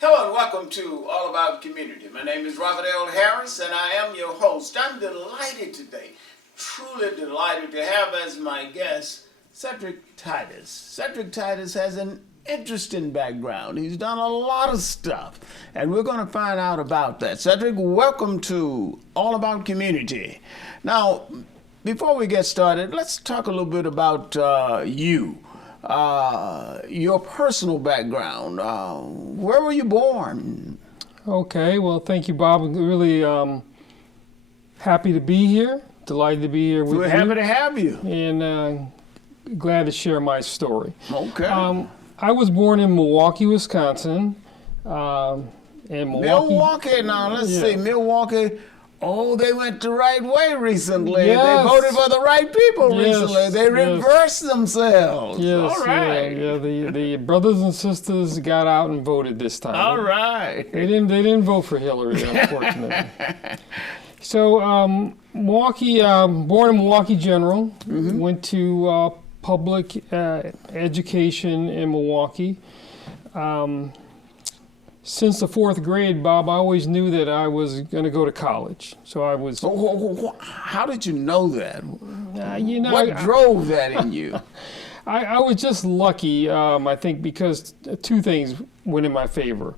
Hello and welcome to All About Community. My name is Robert L. Harris and I am your host. I'm delighted today, truly delighted to have as my guest Sedrick Tydus. Sedrick Tydus has an interesting background. He's done a lot of stuff and we're going to find out about that. Sedrick, welcome to All About Community. Now, before we get started, let's talk a little bit about you. Your personal background. Where were you born? Okay, well, thank you, Bob. I'm really happy to be here. Delighted to be here with you. We're happy to have you. And glad to share my story. Okay. I was born in Milwaukee, Wisconsin. Milwaukee, now let's see, Milwaukee. Oh, they went the right way recently. Yes. They voted for the right people Yes. recently. They reversed themselves. Yes, All right. the brothers and sisters got out and voted this time. All right. They didn't vote for Hillary, unfortunately. So Milwaukee, born in Milwaukee General, went to public education in Milwaukee. Since the fourth grade, Bob, I always knew that I was going to go to college. So I was. How did you know that? What I drove that in you? I was just lucky, I think, because two things went in my favor.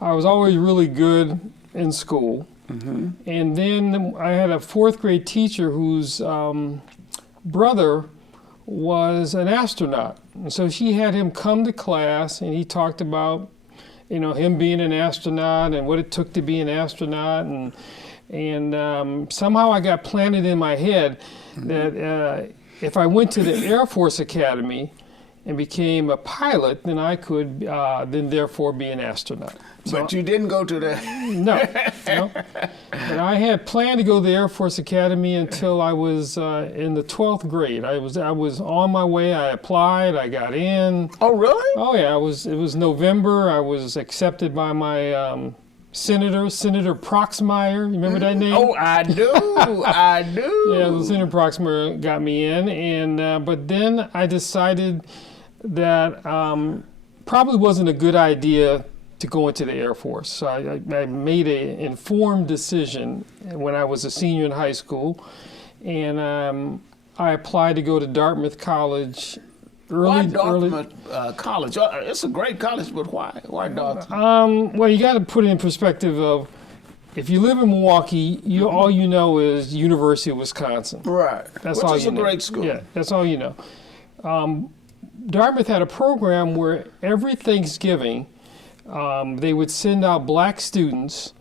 I was always really good in school. And then I had a fourth grade teacher whose brother was an astronaut. And so she had him come to class and he talked about him being an astronaut and what it took to be an astronaut, and somehow I got planted in my head that if I went to the Air Force Academy and became a pilot, then I could then therefore be an astronaut. But you didn't go to the... No. But I had planned to go to the Air Force Academy until I was in the 12th grade. I was on my way. I applied. I got in. Oh, really? Oh, yeah. It was November. I was accepted by my Senator Proxmire. You remember that name? Oh, I do. I do. Yeah, Senator Proxmire got me in. And but then I decided that probably wasn't a good idea to go into the Air Force. So I made an informed decision when I was a senior in high school, and I applied to go to Dartmouth College. Why Dartmouth College? It's a great college, but why? Why Dartmouth? Well, you got to put it in perspective of, if you live in Milwaukee, all you know is University of Wisconsin. Right. That's Which all is you a know. great school. Yeah, that's all you know. Dartmouth had a program where every Thanksgiving, they would send out black students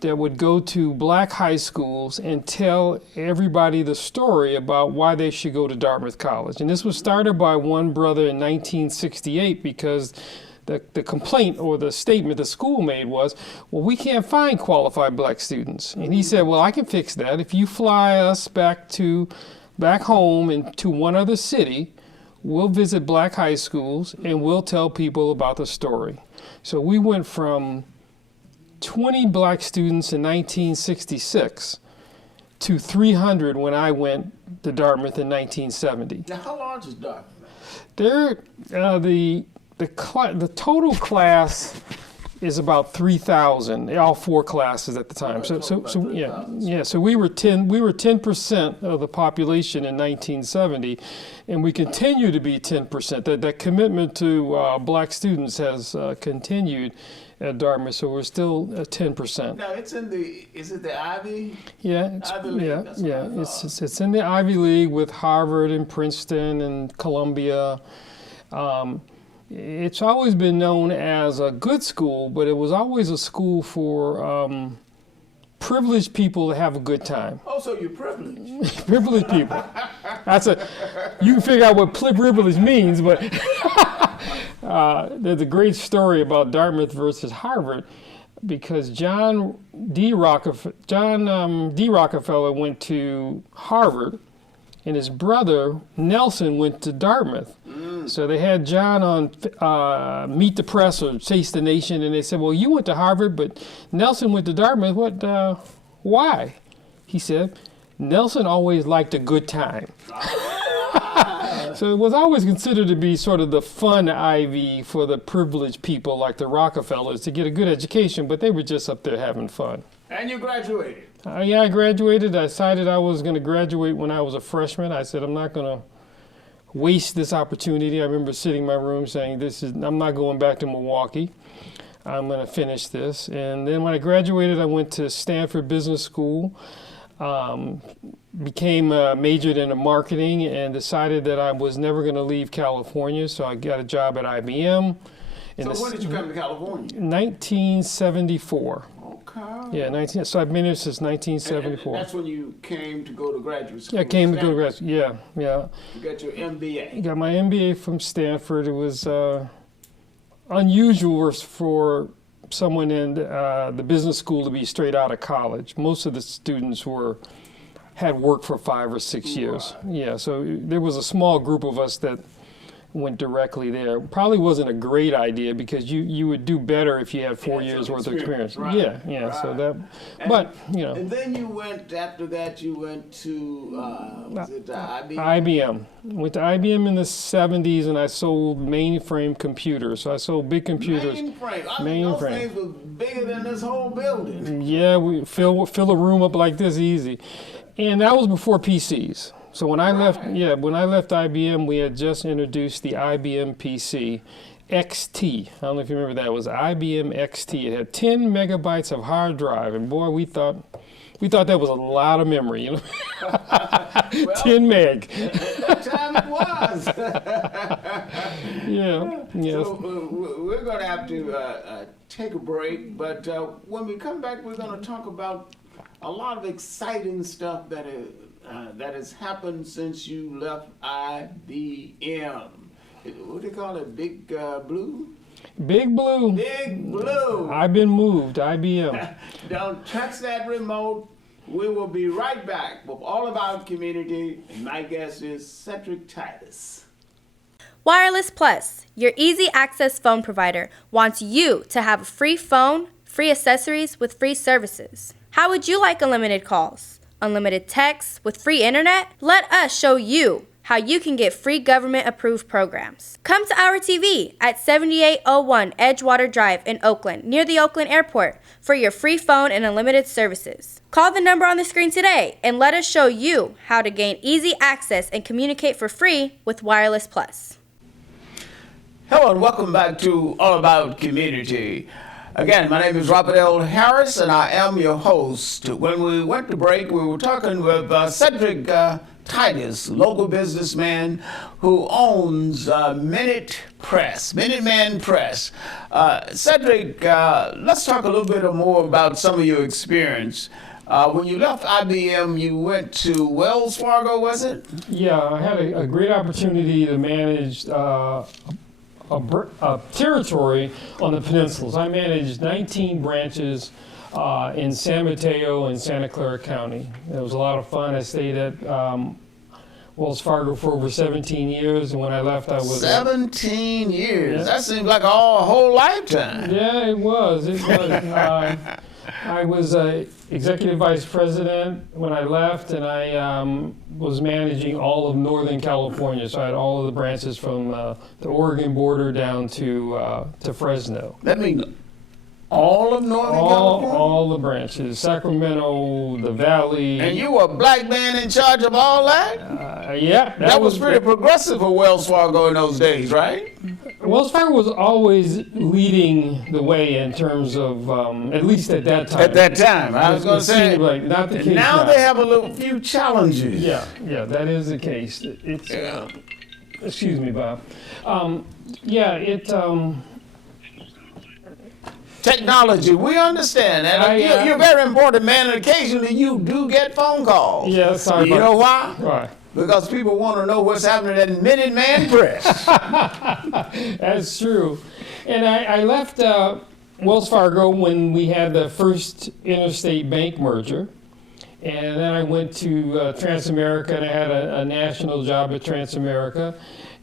that would go to black high schools and tell everybody the story about why they should go to Dartmouth College. And this was started by one brother in 1968 because the complaint or the statement the school made was, well, we can't find qualified black students. And he said, well, I can fix that. If you fly us back home and to one other city, we'll visit black high schools and we'll tell people about the story. So we went from 20 black students in 1966 to 300 when I went to Dartmouth in 1970. Now, how large is Dartmouth? The total class is about 3,000, all four classes at the time. So we were 10% of the population in 1970, and we continue to be 10%. That commitment to black students has continued at Dartmouth, so we're still at 10%. Now is it the Ivy? Yeah, Ivy League, it's in the Ivy League with Harvard and Princeton and Columbia. It's always been known as a good school, but it was always a school for privileged people to have a good time. Oh, so you're privileged. Privileged people. You can figure out what privilege means, but there's a great story about Dartmouth versus Harvard, because John D. Rockefeller went to Harvard, and his brother Nelson went to Dartmouth. So they had John on Meet the Press or Chase the Nation, and they said, well, you went to Harvard, but Nelson went to Dartmouth. Why? He said, Nelson always liked a good time. So it was always considered to be sort of the fun Ivy for the privileged people like the Rockefellers to get a good education, but they were just up there having fun. And you graduated. Yeah, I graduated. I decided I was going to graduate when I was a freshman. I said, I'm not going to waste this opportunity. I remember sitting in my room saying, I'm not going back to Milwaukee. I'm going to finish this. And then when I graduated, I went to Stanford Business School, majored in marketing, and decided that I was never going to leave California. So I got a job at IBM. So when did you come to California? 1974. Okay. Yeah, so I've been here since 1974. And that's when you came to go to graduate school. Yeah, I came to go to graduate school. Yeah. You got your MBA. I got my MBA from Stanford. It was unusual for someone in the business school to be straight out of college. Most of the students had worked for 5 or 6 years. Right. Yeah, so there was a small group of us that went directly there. Probably wasn't a great idea because you would do better if you had 4 years worth of experience. Right. Yeah. Right. So that, but you know. And then after that you went to, was it IBM? IBM. Went to IBM in the 70s and I sold mainframe computers. So I sold big computers. Mainframe. Those things were bigger than this whole building. Yeah, we fill a room up like this easy. And that was before PCs. So when I left IBM, we had just introduced the IBM PC XT. I don't know if you remember that. It was IBM XT. It had 10 megabytes of hard drive, and boy, we thought that was a lot of memory, you know. Well, 10 meg. At that time it was. Yeah. So we're going to have to take a break, but when we come back, we're going to talk about a lot of exciting stuff that has happened since you left IBM. What do they call it? Big Blue? Big Blue. Big Blue. I've been moved, IBM. Don't touch that remote. We will be right back with All About Community, and my guest is Sedrick Tydus. Wireless Plus, your easy access phone provider, wants you to have a free phone, free accessories with free services. How would you like unlimited calls? Unlimited texts with free internet? Let us show you how you can get free government-approved programs. Come to our TV at 7801 Edgewater Drive in Oakland, near the Oakland Airport, for your free phone and unlimited services. Call the number on the screen today and let us show you how to gain easy access and communicate for free with Wireless Plus. Hello and welcome back to All About Community. Again, my name is Robert L. Harris, and I am your host. When we went to break, we were talking with Sedrick Tydus, local businessman who owns Minuteman Press. Sedrick, let's talk a little bit more about some of your experience. When you left IBM, you went to Wells Fargo, was it? Yeah, I had a great opportunity to manage a territory on the peninsulas. I managed 19 branches in San Mateo and Santa Clara County. It was a lot of fun. I stayed at Wells Fargo for over 17 years, and when I left, I was 17 years. Yeah. That seems like a whole lifetime. Yeah, it was. I was executive vice president when I left, and I was managing all of Northern California. So I had all of the branches from the Oregon border down to Fresno. That means all of Northern California? All the branches, Sacramento, the Valley. And you were a black man in charge of all that? Yeah. That was pretty progressive for Wells Fargo in those days, right? Wells Fargo was always leading the way in terms of, at least at that time. At that time, I was going to say. Like, not the case now they have a few challenges. Yeah, that is the case. It's. Excuse me, Bob. Technology, we understand that. You're a very important man, and occasionally you do get phone calls. Yeah, sorry. You know why? Why? Because people want to know what's happening at Minuteman Press. That's true. And I left Wells Fargo when we had the first interstate bank merger. And then I went to Transamerica, and I had a national job at Transamerica.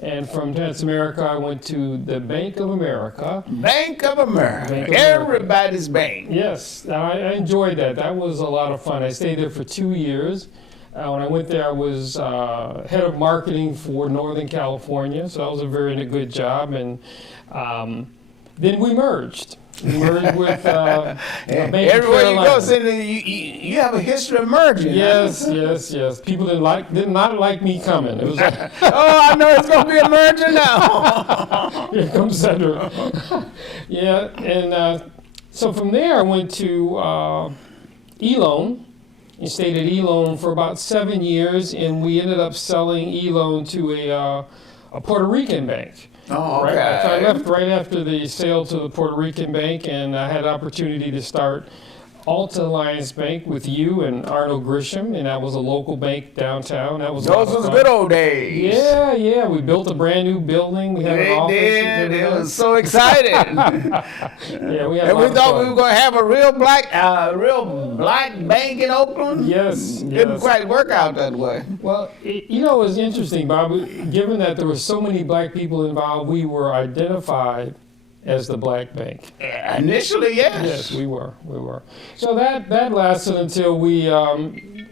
And from Transamerica, I went to the Bank of America. Bank of America. Everybody's bank. Yes, I enjoyed that. That was a lot of fun. I stayed there for 2 years. When I went there, I was head of marketing for Northern California, so that was a very good job. And then we merged. We merged with Bank of Everywhere you go, Carolina. Senator, you have a history of merging. Yes, yes, yes. People did not like me coming. It was like, Oh, I know it's going to be a merger now. here comes Sedrick. Yeah, and so from there I went to E-Loan and stayed at E-Loan for about 7 years, and we ended up selling E-Loan to a Puerto Rican bank. Oh, Right? okay. So I left right after the sale to the Puerto Rican bank, and I had the opportunity to start Alta Alliance Bank with you and Arnold Grisham, and that was a local bank downtown. That was a lot Those of was fun. good old days. Yeah, yeah. We built a brand new building. We had an They office. did. It was so excited. Yeah, we had a And lot we of thought fun. we were going to have a real black bank in Oakland. Yes, Didn't yes. quite work out that way. Well, it was interesting, Bob. Given that there were so many black people involved, we were identified as the black bank. Initially, yes. Yes, we were. So that lasted until we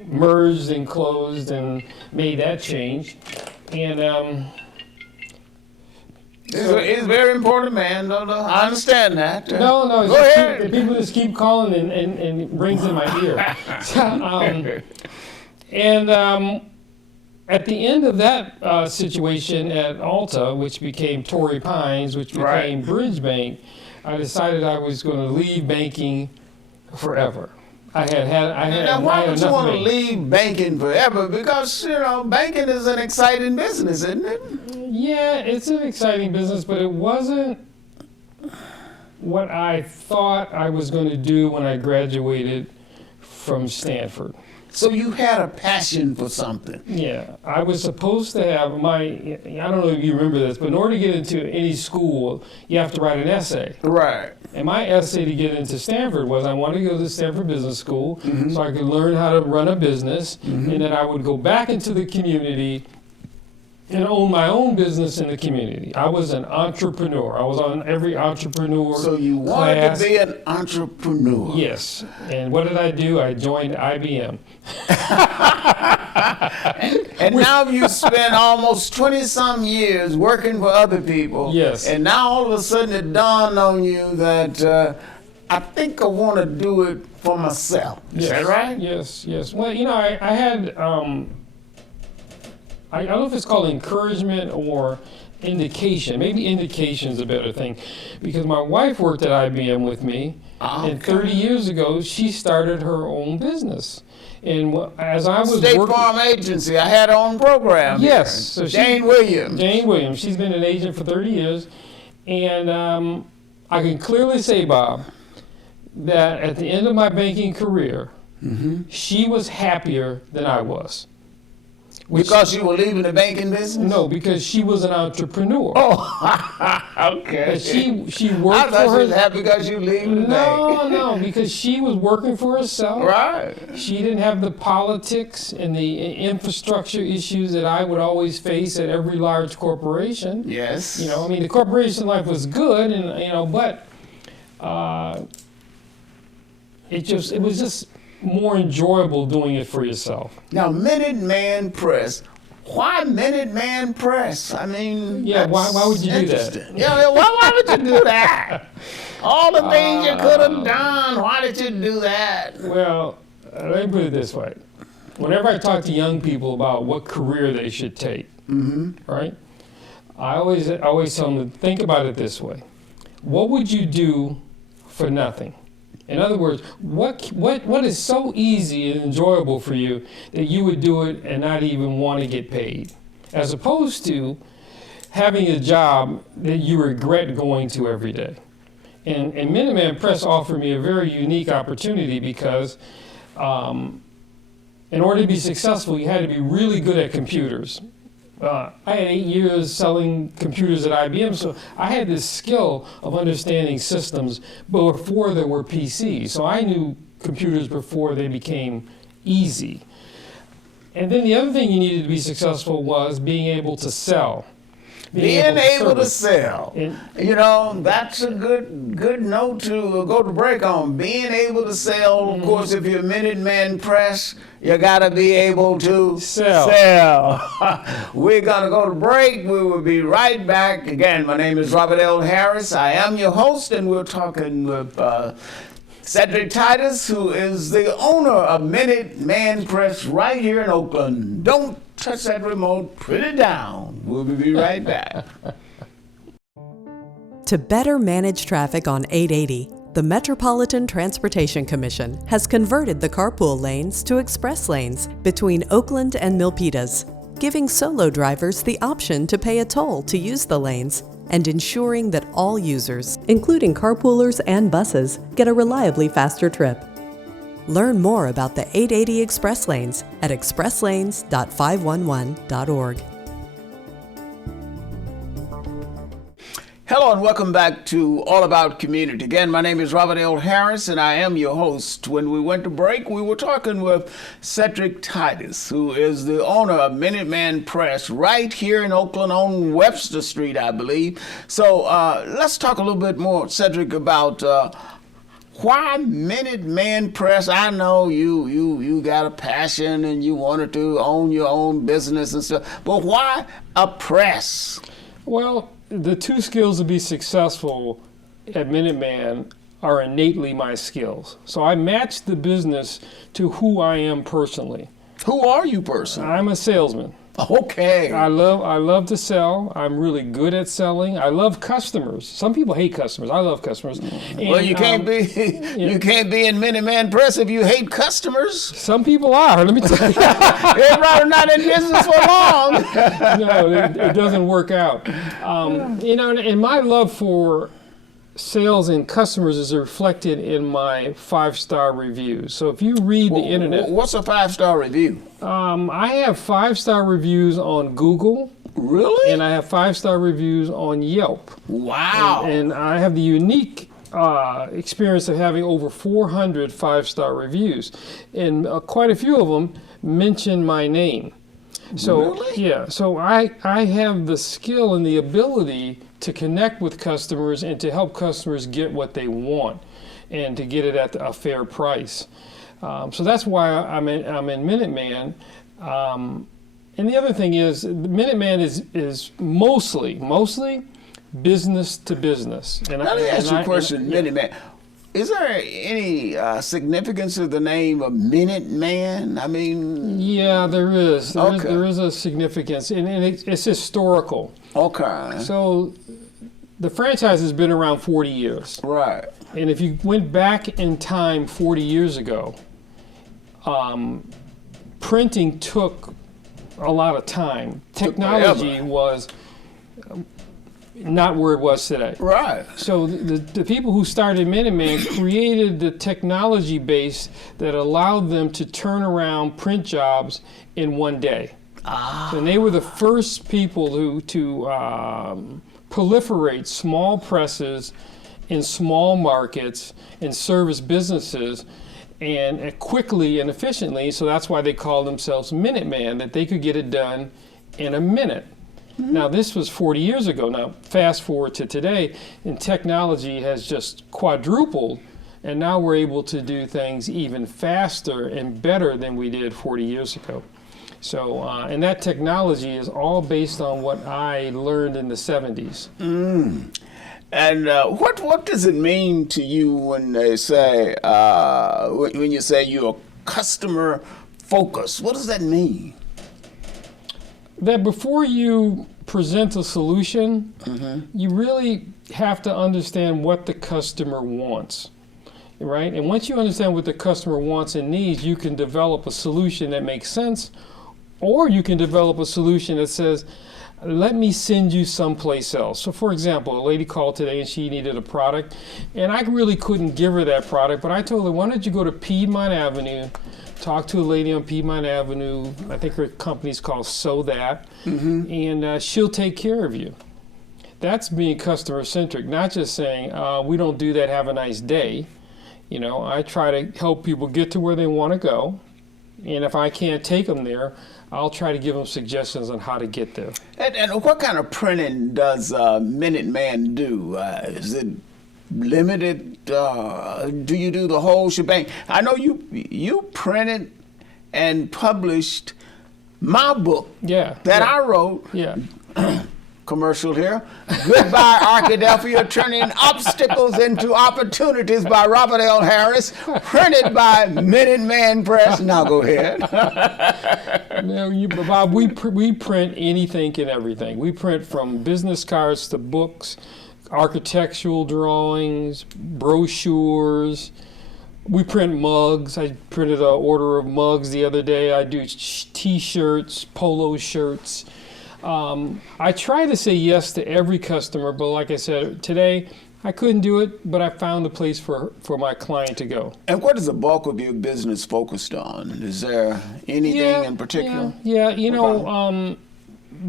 merged and closed and made that change. And It's very important, man. No, I understand that. no, it's Go just ahead. people just keep calling and it rings in my ear. At the end of that situation at Alta, which became Torrey Pines, which became Right. Bridge Bank, I decided I was going to leave banking forever. I had Now, why would you enough want to banking. leave banking forever? Because, banking is an exciting business, isn't it? Yeah, it's an exciting business, but it wasn't what I thought I was going to do when I graduated from Stanford. So you had a passion for something. Yeah, I was supposed to have I don't know if you remember this, but in order to get into any school, you have to write an essay. Right. And my essay to get into Stanford was I wanted to go to Stanford Business School so I could learn how to run a business, and then I would go back into the community and own my own business in the community. I was an entrepreneur. I was on every entrepreneur So you wanted class. to be an entrepreneur. Yes. And what did I do? I joined IBM. And now you spent almost 20-some years working for other people. Yes. And now all of a sudden it dawned on you that I think I want to do it for myself. Is that right? Yes, yes. Well, I had, I don't know if it's called encouragement or indication. Maybe indication is a better thing. Because my wife worked at IBM with me, and 30 years ago, she started her own business. And as I was State working... Farm Agency. I had her on program. Yes. Here. So Jane Williams. Jane Williams. She's been an agent for 30 years. And I can clearly say, Bob, that at the end of my banking career, she was happier than I was. Because you were leaving the banking business? No, because she was an entrepreneur. Oh, okay. And she I worked thought for you was her. happy because you leaving the bank. No, because she was working for herself. Right. She didn't have the politics and the infrastructure issues that I would always face at every large corporation. Yes. The corporation life was good, and but it was just more enjoyable doing it for yourself. Now, Minuteman Press. Why Minuteman Press? I mean, Yeah, why that's would you do that? interesting. Yeah, why would you do that? All the things you could have done, why did you do that? Well, let me put it this way. Whenever I talk to young people about what career they should take, right? I always tell them to think about it this way. What would you do for nothing? In other words, what is so easy and enjoyable for you that you would do it and not even want to get paid? As opposed to having a job that you regret going to every day. And Minuteman Press offered me a very unique opportunity because in order to be successful, you had to be really good at computers. I had 8 years selling computers at IBM, so I had this skill of understanding systems before there were PCs. So I knew computers before they became easy. And then the other thing you needed to be successful was being able to sell. Being able to service. sell. And- You know, that's a good note to go to break on. Being able to sell. Of course, if you're Minuteman Press, you got to be able to Sell. We're going to go to break. We will be right back. Again, my name is Robert L. Harris. I am your host, and we're talking with Sedrick Tydus, who is the owner of Minuteman Press right here in Oakland. Don't touch that remote. Put it down. We'll be right back. To better manage traffic on 880, the Metropolitan Transportation Commission has converted the carpool lanes to express lanes between Oakland and Milpitas, giving solo drivers the option to pay a toll to use the lanes and ensuring that all users, including carpoolers and buses, get a reliably faster trip. Learn more about the 880 express lanes at expresslanes.511.org. Hello and welcome back to All About Community. Again, my name is Robert L. Harris and I am your host. When we went to break, we were talking with Sedrick Tydus, who is the owner of Minuteman Press right here in Oakland on Webster Street, I believe. So let's talk a little bit more, Sedrick, about why Minuteman Press. I know you got a passion and you wanted to own your own business and stuff, but why a press? Well, the two skills to be successful at Minuteman are innately my skills. So I match the business to who I am personally. Who are you personally? I'm a salesman. Okay. I love to sell. I'm really good at selling. I love customers. Some people hate customers. I love customers. Well, And, you can't be you can't be in Minuteman Press if you hate customers. Some people are. Let me tell you. They're probably not in business for long. No, it doesn't work out. You know, and my love for sales and customers is reflected in my 5-star reviews. So if you read the internet, What's a 5-star review? I have 5-star reviews on Google, Really? and I have 5-star reviews on Yelp. Wow. And I have the unique experience of having over 400 5-star reviews, and quite a few of them mention my name. So Really? yeah, so I have the skill and the ability to connect with customers and to help customers get what they want, and to get it at a fair price. So that's why I'm in Minuteman. And the other thing is, Minuteman is mostly business to business. And Let me ask you a question, yeah. Minuteman. Is there any significance to the name of Minuteman? I mean, Yeah, there is. Okay. There is a significance, and it's historical. okay. So the franchise has been around 40 years. Right. And if you went back in time 40 years ago, printing took a lot of time. Technology forever. was not where it was today. Right. So the people who started Minuteman created the technology base that allowed them to turn around print jobs in one day. And they were the first people to proliferate small presses in small markets and service businesses, and quickly and efficiently. So that's why they called themselves Minuteman, that they could get it done in a minute. Now, this was 40 years ago. Now, fast forward to today, and technology has just quadrupled, and now we're able to do things even faster and better than we did 40 years ago. So, and that technology is all based on what I learned in the 70s. And what does it mean to you when they say when you say you're customer focused? What does that mean? That before you present a solution, you really have to understand what the customer wants, right? And once you understand what the customer wants and needs, you can develop a solution that makes sense, or you can develop a solution that says, let me send you someplace else. So for example, a lady called today and she needed a product, and I really couldn't give her that product, but I told her, why don't you go to Piedmont Avenue, talk to a lady on Piedmont Avenue, I think her company's called So That, and she'll take care of you. That's being customer centric, not just saying, we don't do that, have a nice day. You know, I try to help people get to where they want to go, And if I can't take them there, I'll try to give them suggestions on how to get there. And what kind of printing does Minuteman do? Is it limited? Do you do the whole shebang? I know you printed and published my book that I wrote. Yeah. Commercial here. Goodbye, Arkadelphia, turning obstacles into opportunities by Robert L. Harris, printed by Minuteman Press. Now go ahead. No, Bob, we print anything and everything. We print from business cards to books, architectural drawings, brochures. We print mugs. I printed an order of mugs the other day. I do T-shirts, polo shirts. I try to say yes to every customer, but like I said, today I couldn't do it, but I found a place for my client to go. And what is the bulk of your business focused on? Is there anything in particular? Yeah, the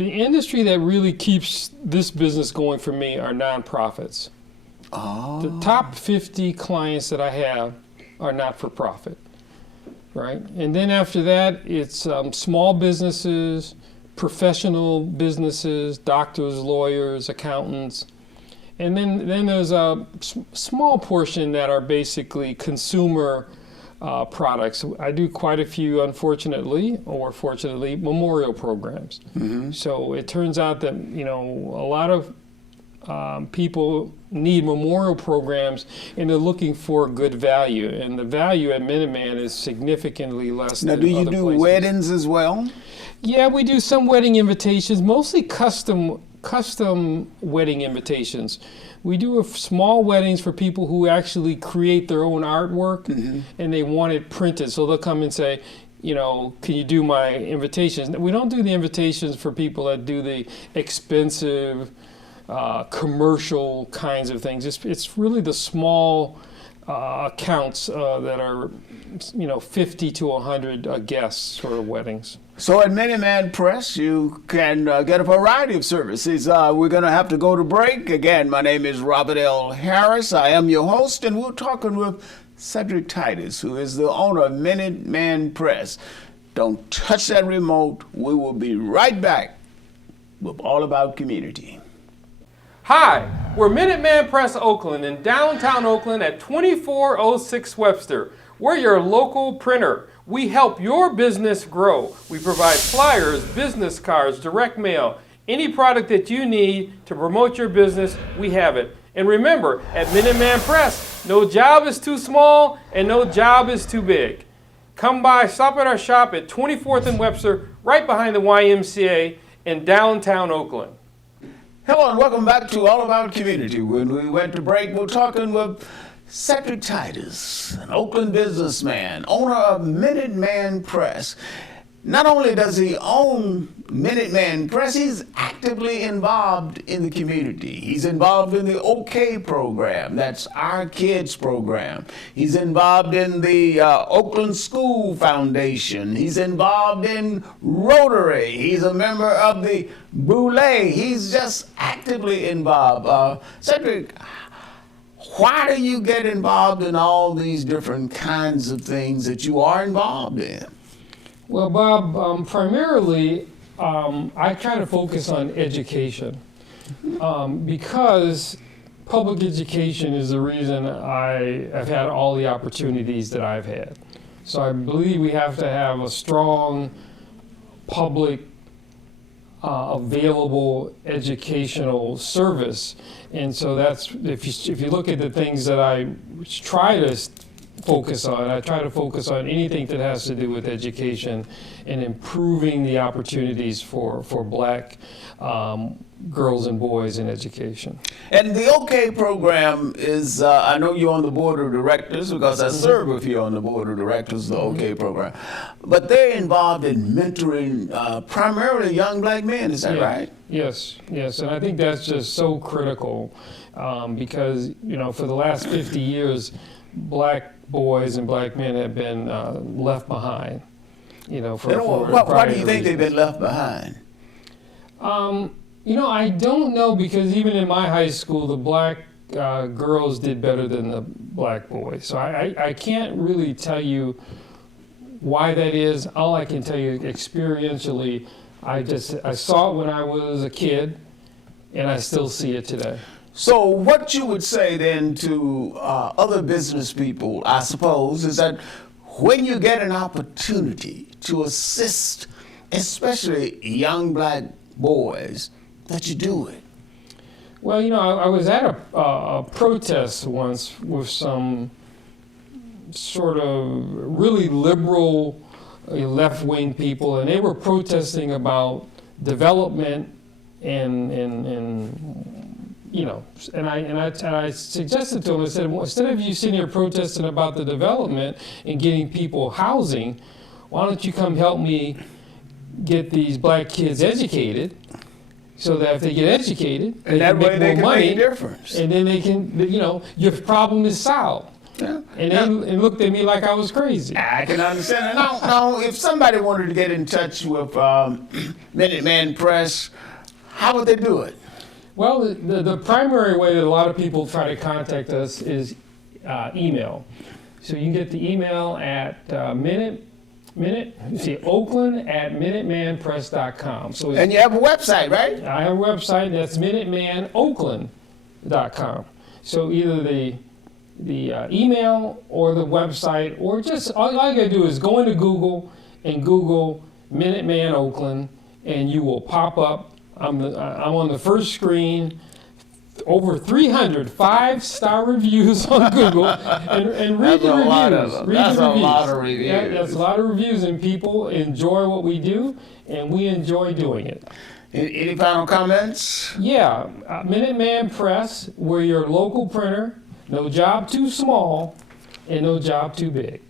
industry that really keeps this business going for me are nonprofits. Oh. The top 50 clients that I have are not-for-profit, right? And then after that, it's small businesses, professional businesses, doctors, lawyers, accountants. And then there's a small portion that are basically consumer products. I do quite a few, unfortunately, or fortunately, memorial programs. Mm-hmm. So it turns out that, a lot of people need memorial programs and they're looking for good value. And the value at Minuteman is significantly less than other places. Now, do you do weddings as well? Yeah, we do some wedding invitations, mostly custom wedding invitations. We do small weddings for people who actually create their own artwork and they want it printed. So they'll come and say, can you do my invitations? We don't do the invitations for people that do the expensive commercial kinds of things. It's really the small accounts that are 50 to 100 guests for weddings. So at Minuteman Press, you can get a variety of services. We're going to have to go to break. Again, my name is Robert L. Harris. I am your host, and we're talking with Sedrick Tydus, who is the owner of Minuteman Press. Don't touch that remote. We will be right back with All About Community. Hi, we're Minuteman Press Oakland in downtown Oakland at 2406 Webster. We're your local printer. We help your business grow. We provide flyers, business cards, direct mail, any product that you need to promote your business, we have it. And remember, at Minuteman Press, no job is too small and no job is too big. Come by, stop at our shop at 24th and Webster, right behind the YMCA in downtown Oakland. Hello and welcome back to All About Community. When we went to break, we're talking with Sedrick Tydus, an Oakland businessman, owner of Minuteman Press. Not only does he own Minuteman Press, he's actively involved in the community. He's involved in the OK program, that's Our Kids program. He's involved in the Oakland School Foundation. He's involved in Rotary. He's a member of the Boulay. He's just actively involved. Sedrick, why do you get involved in all these different kinds of things that you are involved in? Well, Bob, primarily, I try to focus on education because public education is the reason I have had all the opportunities that I've had. So I believe we have to have a strong public available educational service. And so that's, if you look at the things that I try to focus on, I try to focus on anything that has to do with education and improving the opportunities for black girls and boys in education. And the OK program is, I know you're on the board of directors because I serve with you on the board of directors of the OK program, but they're involved in mentoring primarily young black men, is that right? Yes, and I think that's just so critical because, for the last 50 years, black boys and black men have been left behind. Why do you think they've been left behind? I don't know, because even in my high school, the black girls did better than the black boys. So I can't really tell you Why that is, all I can tell you experientially, I saw it when I was a kid, and I still see it today. So what you would say then to other business people, I suppose, is that when you get an opportunity to assist, especially young black boys, that you do it. Well, you know, I was at a protest once with some sort of really liberal left-wing people, and they were protesting about development and you know, and I suggested to them, I said, well, instead of you sitting here protesting about the development and getting people housing, why don't you come help me get these black kids educated, so that if they get educated, And that way they can make a difference. and then they can, you know, your problem is solved. Yeah. And they looked at me like I was crazy. I can understand it. Now, if somebody wanted to get in touch with Minuteman Press, how would they do it? Well, the primary way that a lot of people try to contact us is email. So you can get the email at Oakland@minutemanpress.com. So And you have a website, right? I have a website that's MinutemanOakland.com. So either the email or the website, or just all you gotta do is go into Google and Google Minuteman Oakland, and you will pop up. I'm on the first screen. Over 300 5-star reviews on Google, and read the reviews. That's a lot of reviews. Yeah, that's a lot of reviews, and people enjoy what we do, and we enjoy doing it. Any final comments? Yeah, Minuteman Press, we're your local printer. No job too small, and no job too big.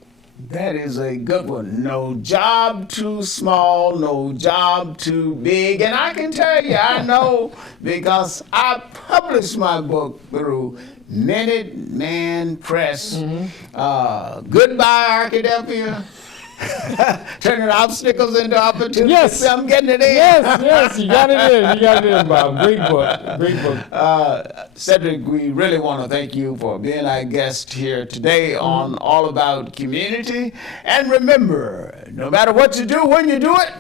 That is a good one. No job too small, no job too big. And I can tell you, I know, because I published my book through Minuteman Press. Goodbye, Arkadelphia. Turning obstacles into opportunities. Yes. I'm getting it in. Yes, you got it in. You got it in, Bob. Great book. Sedrick, we really want to thank you for being our guest here today on All About Community. And remember, no matter what you do, when you do it,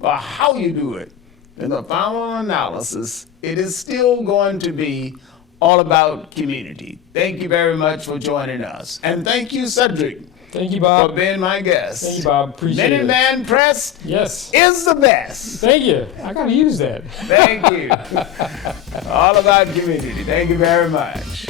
or how you do it, in the final analysis, it is still going to be all about community. Thank you very much for joining us. And thank you, Sedrick, Thank you, for Bob. being my guest. Thank you, Bob. Appreciate it. Minuteman Press Yes. is the best. Thank you. I got to use that. Thank you. All about community. Thank you very much.